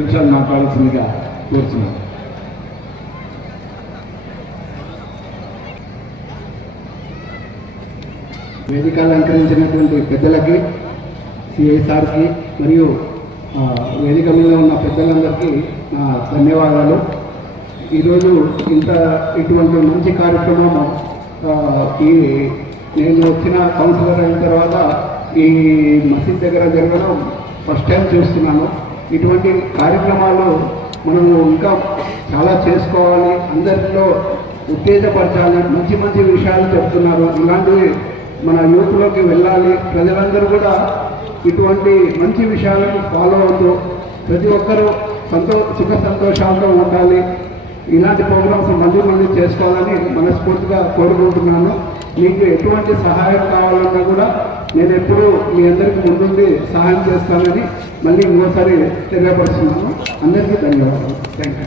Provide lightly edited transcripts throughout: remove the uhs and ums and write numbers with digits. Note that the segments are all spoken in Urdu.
నిమిషాలు మాట్లాడాల్సిందిగా కోరుతున్నాను. వేదిక అలంకరించినటువంటి పెద్దలకి, సిఐసార్కి మరియు వేదిక మీద ఉన్న పెద్దలందరికీ నా ధన్యవాదాలు. ఈరోజు ఇటువంటి మంచి కార్యక్రమం నేను వచ్చిన కౌన్సిలర్ అయిన తర్వాత ఈ మసీద్ దగ్గర జరగడం ఫస్ట్ టైం చూస్తున్నాను. ఇటువంటి కార్యక్రమాలు మనము ఇంకా చాలా చేసుకోవాలి, అందరిలో ఉత్తేజపరచాలి. మంచి మంచి విషయాలు చెప్తున్నారు, ఇలాంటివి మన యూత్లోకి వెళ్ళాలి. ప్రజలందరూ కూడా ఇటువంటి మంచి విషయాలను ఫాలో అవుతూ ప్రతి ఒక్కరూ సుఖ సంతోషాలతో ఉండాలి. ఇలాంటి ప్రోగ్రామ్స్ మంది చేసుకోవాలని మనస్ఫూర్తిగా కోరుకుంటున్నాను. మీకు ఎటువంటి సహాయం కావాలన్నా కూడా నేను ఎప్పుడూ మీ అందరికీ ముందుండి సహాయం చేస్తానని మళ్ళీ ఇంకోసారి తెలియపరుస్తున్నాను. అందరికీ ధన్యవాదాలు. Thank you.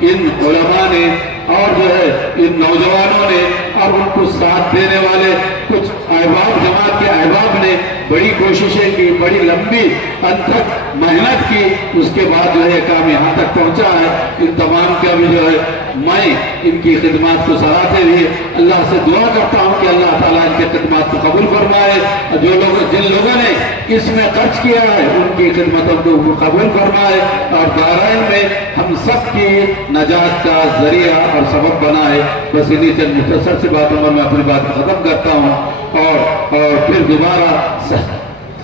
ان علماء نے اور جو ہے ان نوجوانوں نے اور ان کو ساتھ دینے والے کچھ احباب جماعت کے احباب نے بڑی کوششیں کی، بڑی لمبی انتھک محنت کی، اس کے بعد جو ہے کام یہاں تک پہنچا ہے۔ ان تمام کا بھی جو ہے میں ان کی خدمات کو سراہتے ہوئے اللہ سے دعا کرتا ہوں کہ اللہ تعالیٰ ان کی خدمات کو قبول فرمائے، جن لوگوں نے اس میں خرچ کیا ہے ان کی خدمتوں کو قبول فرمائے اور دارائن میں ہم سب کی نجات کا ذریعہ اور سبب بنائے۔ بس انہی چند مختصر سی باتوں میں اپنی بات ختم کرتا ہوں اور پھر دوبارہ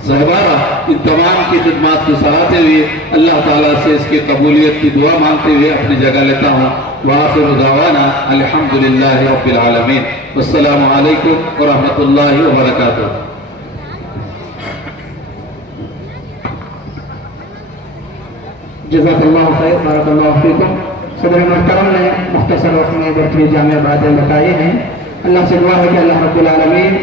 صاحبانہ ان تمام کی خدمات کو سراہتے ہوئے اللہ تعالیٰ سے اس کی قبولیت کی دعا مانگتے ہوئے اپنی جگہ لیتا ہوں۔ وآخر دعوانا الحمدللہ رب العالمین، والسلام علیکم ورحمۃ اللہ وبرکاتہ۔ جزاک اللہ خیر، بارک اللہ فیکم۔ صدر محترم نے مختصر وقت میں بہترین جامع باتیں بتائی ہیں۔ اللہ سے دعا ہے کہ اللہ رب العالمین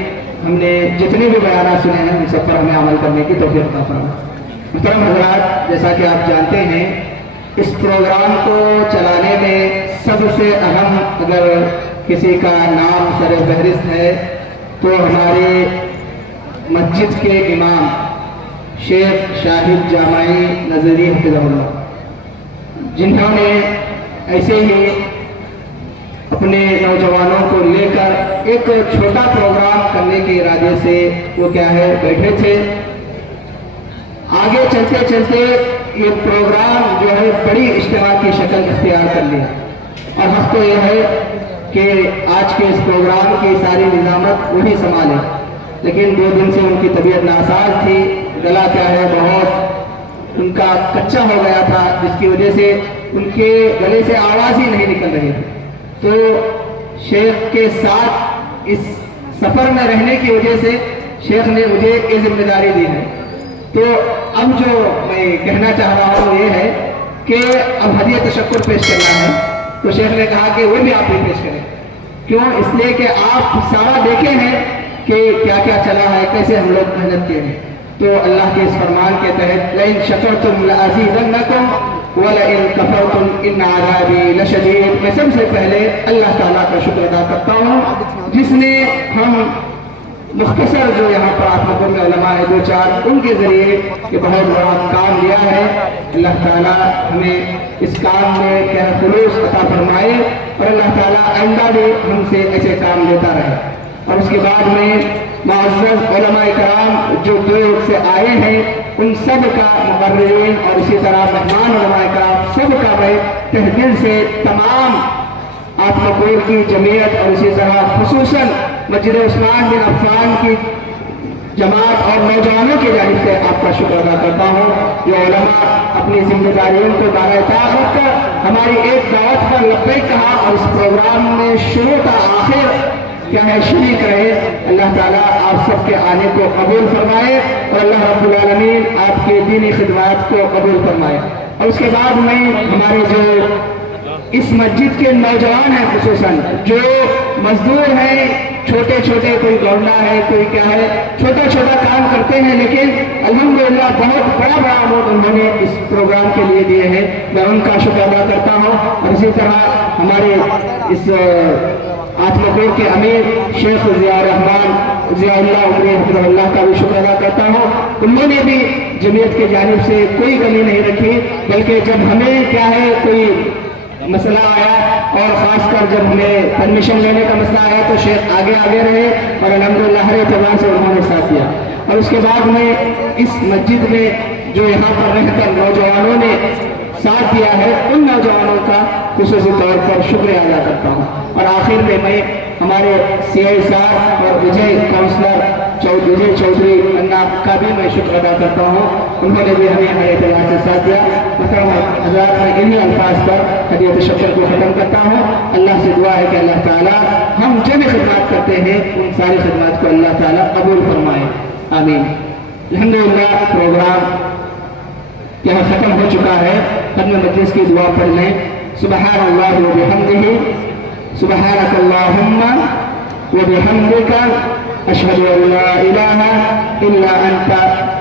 ہم نے جتنے بھی بیانات سنے ہیں ان سب پر ہمیں عمل کرنے کی توفیق عطا فرمائے۔ محترم حضرات، جیسا کہ آپ جانتے ہیں اس پروگرام کو چلانے میں سب سے اہم اگر کسی کا نام سر فہرست ہے تو ہمارے مسجد کے امام شیخ شاہد جامعی نظری حفظہ اللہ، جنہوں نے ایسے ہی اپنے نوجوانوں کو لے کر ایک چھوٹا پروگرام کرنے کے ارادے سے وہ کیا ہے بیٹھے تھے۔ آگے چلتے چلتے یہ پروگرام جو ہے بڑی اجتماع کی شکل اختیار کر لیا، اور حق تو یہ ہے کہ آج کے اس پروگرام کی ساری نظامت وہی سنبھالے، لیکن 2 دن سے ان کی طبیعت ناساز تھی، گلا کیا ہے بہت ان کا کچا ہو گیا تھا، جس کی وجہ سے ان کے گلے سے آواز ہی نہیں نکل رہی تھی۔ تو شیخ کے ساتھ اس سفر میں رہنے کی وجہ سے شیخ نے مجھے یہ ذمہ داری دی ہے۔ تو اب جو میں کہنا چاہ رہا ہوں یہ ہے کہ اب ہدیہ تشکر پیش کرنا ہے، تو شیخ نے کہا کہ وہ بھی آپ ہی پیش کریں۔ کیوں؟ اس لیے کہ آپ سارا دیکھے ہیں کہ کیا کیا چلا ہے، کیسے ہم لوگ محنت کیے ہیں۔ تو اللہ کے اس فرمان کے تحت لَإِن شَكَرْتُمْ لَأَزِيدَنَّكُمْ وَلَئِن كَفَرْتُمْ إِنَّ عَذَابِي لَشَدِيدٌ۔ میں سب سے پہلے اللہ تعالیٰ کا شکر ادا کرتا ہوں جس نے ہم مختصر جو یہاں پر آپ لوگوں میں علماء ہے 2-4 ان کے ذریعے یہ بہت بڑا کام دیا ہے۔ اللہ تعالیٰ ہمیں اس کام میں کیا خلوص عطا فرمائے اور اللہ تعالیٰ آئندہ بھی ہم سے ایسے کام لیتا رہے۔ اور اس کے بعد میں معزز علماء کرام جو دور سے آئے ہیں ان سب کا، مقررین اور اسی طرح مہمان علماء کرام سب کا میں تہ دل سے تمام آپ مقبول کی جمعیت اور اسی طرح خصوصاً مسجد عثمان بن عفان کی جماعت اور نوجوانوں کی جانب سے آپ کا شکر ادا کرتا ہوں۔ یہ علماء اپنی ذمہ داریوں کو دائرۂ رکھ کر ہماری ایک دعوت پر لبیک کہا اور اس پروگرام میں شروع تا آخر کیا ہے شریک رہے۔ اللہ تعالیٰ آپ سب کے آنے کو قبول فرمائے اور اللہ رب العالمین آپ کے دینی خدمات کو قبول فرمائے۔ اور اس کے بعد میں ہمارے جو اس مسجد کے نوجوان ہیں خصوصاً جو مزدور ہیں، چھوٹے چھوٹے، کوئی گورنا ہے، کوئی کیا ہے، چھوٹا چھوٹا کام کرتے ہیں، لیکن الحمدللہ بہت بڑا اماؤنٹ انہوں نے اس پروگرام کے لیے دیے ہیں، میں ان کا شکر ادا کرتا ہوں۔ اور اسی طرح ہمارے اس آتمکور کے امیر شیخ ضیاء الرحمن ضیاء اللہ عمری حفظہ اللہ کا بھی شکر ادا کرتا ہوں۔ انہوں نے بھی جمعیت کی جانب سے کوئی کمی نہیں رکھی، بلکہ جب ہمیں کیا ہے کوئی مسئلہ آیا اور خاص کر جب ہمیں پرمیشن لینے کا مسئلہ آیا تو شیخ آگے رہے اور الحمدللہ ہر اعتبار سے انہوں نے ساتھ دیا۔ اور اس کے بعد میں اس مسجد میں جو یہاں پر رہ کر نوجوانوں نے ساتھ دیا ہے ان نوجوانوں کا خصوصی طور پر شکریہ ادا کرتا ہوں۔ اور آخر میں ہمارے سی آئی صاحب اور وجے کاؤنسلر وجے چودھری انا کا بھی میں شکر ادا کرتا ہوں، انہوں نے بھی ہمیں ہمارے اعتبار سے ساتھ دیا۔ محترم حضرات، میں انہی الفاظ پر ہدیہ تشکر کو ختم کرتا ہوں۔ اللہ سے دعا ہے کہ اللہ تعالیٰ ہم جو بھی خدمات کرتے ہیں ان ساری خدمات کو اللہ تعالیٰ قبول فرمائے، آمین۔ الحمدللہ پروگرام یہاں ختم ہو چکا ہے۔ ختم مجلس کی دعا پڑھ لیں۔ سبحان اللہ و بحمدہ، سبحانک اللہم و بحمدک، اشہد ان لا الہ الا انت،